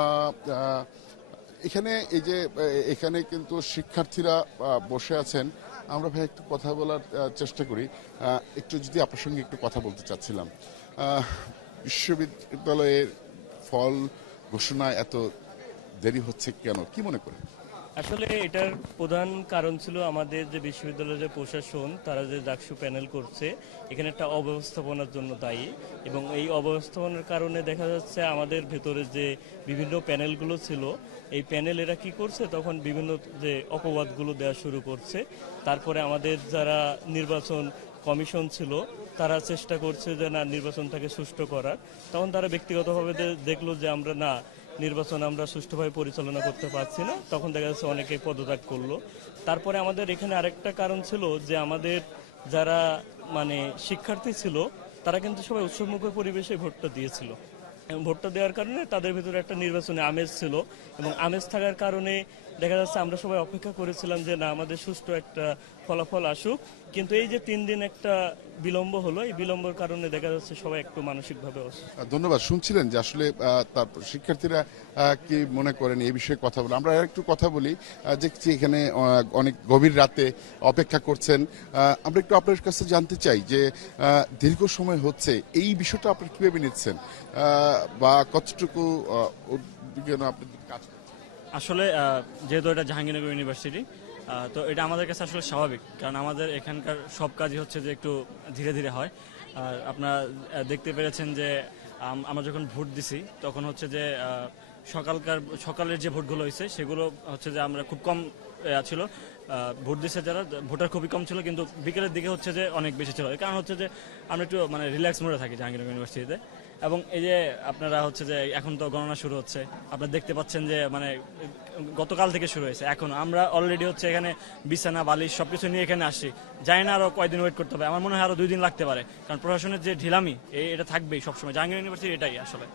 আহ, আহ, এখানে এই যে এখানে কিন্তু শিক্ষার্থীরা বসে আছেন। আমরা ভাই একটু কথা বলার চেষ্টা করি। একটু যদি আপনার সঙ্গে একটু কথা বলতে চাচ্ছিলাম। আহ, বিশ্ববিদ্যালয়ের ফল ঘোষণা এত দেরি হচ্ছে কেন, কি মনে করেন? আসলে এটার প্রধান কারণ ছিল আমাদের যে বিশ্ববিদ্যালয়ের যে প্রশাসন তারা যে ডাকসু প্যানেল করছে এখানে একটা অব্যবস্থাপনার জন্য দায়ী। এবং এই অব্যবস্থাপনার কারণে দেখা যাচ্ছে আমাদের ভেতরে যে বিভিন্ন প্যানেলগুলো ছিল এই প্যানেল এরা কি করছে তখন বিভিন্ন যে অপবাদগুলো দেওয়া শুরু করছে। তারপরে আমাদের যারা নির্বাচন কমিশন ছিল তারা চেষ্টা করছে যে না নির্বাচনটাকে সুষ্ঠু করার। তখন তারা ব্যক্তিগতভাবে দেখলো যে আমরা না নির্বাচন আমরা সুষ্ঠুভাবে পরিচালনা করতে পারছি না, তখন দেখা যাচ্ছে অনেকে পদত্যাগ করলো। তারপরে আমাদের এখানে আরেকটা কারণ ছিল যে আমাদের যারা মানে শিক্ষার্থী ছিল তারা কিন্তু সবাই উৎসবমুখর পরিবেশে ভোটটা দিয়েছিল। এবং ভোটটা দেওয়ার কারণে তাদের ভিতরে একটা নির্বাচনী আমেজ ছিল। এবং আমেজ থাকার কারণে দেখা যাচ্ছে আমরা সবাই অপেক্ষা করেছিলাম যে না আমাদের সুষ্ঠু একটা ফলাফল আসুক। কিন্তু এই যে 3 দিন একটা বিলম্ব হলো, এই বিলম্বের কারণে দেখা যাচ্ছে সবাই একটু মানসিকভাবে ধন্যবাদ। শুনছিলেন যে আসলে তারপর শিক্ষার্থীরা কি মনে করেন এই বিষয়ে কথা বলে। আমরা একটু কথা বলি। দেখছি এখানে অনেক গভীর রাতে অপেক্ষা করছেন। আমরা একটু আপনার কাছে জানতে চাই যে দীর্ঘ সময় হচ্ছে এই বিষয়টা আপনি কিভাবে নিচ্ছেন, বা কতটুকু উদ্বিগ্ন আপনি কাজ করছেন? আসলে যেহেতু এটা জাহাঙ্গীরনগর ইউনিভার্সিটি, তো এটা আমাদের কাছে আসলে স্বাভাবিক, কারণ আমাদের এখানকার সব কাজই হচ্ছে যে একটু ধীরে ধীরে হয়। আর আপনারা দেখতে পেরেছেন যে আমরা যখন ভোট দিছি তখন হচ্ছে যে সকালের যে ভোটগুলো হয়েছে সেগুলো হচ্ছে যে আমরা খুব কম ছিল, ভোট দিচ্ছে যারা ভোটার খুবই কম ছিল, কিন্তু বিকেলের দিকে হচ্ছে যে অনেক বেশি ছিল। কারণ হচ্ছে যে আমরা একটু মানে রিল্যাক্স মোডে থাকি জাহাঙ্গীরনগর ইউনিভার্সিটিতে। এবং এই যে আপনারা হচ্ছে যে এখন তো গণনা শুরু হচ্ছে, আপনারা দেখতে পাচ্ছেন যে মানে গতকাল থেকে শুরু হয়েছে। এখন আমরা অলরেডি হচ্ছে এখানে বিছানা বালিশ সবকিছু নিয়ে এখানে আসছি, জানি না আরো কয়দিন ওয়েট করতে হবে। আমার মনে হয় আরো 2 দিন লাগতে পারে, কারণ প্রশাসনের যে ঢিলামি এটা থাকবেই সবসময়। জাহাঙ্গীর ইউনিভার্সিটি এটাই আসলে।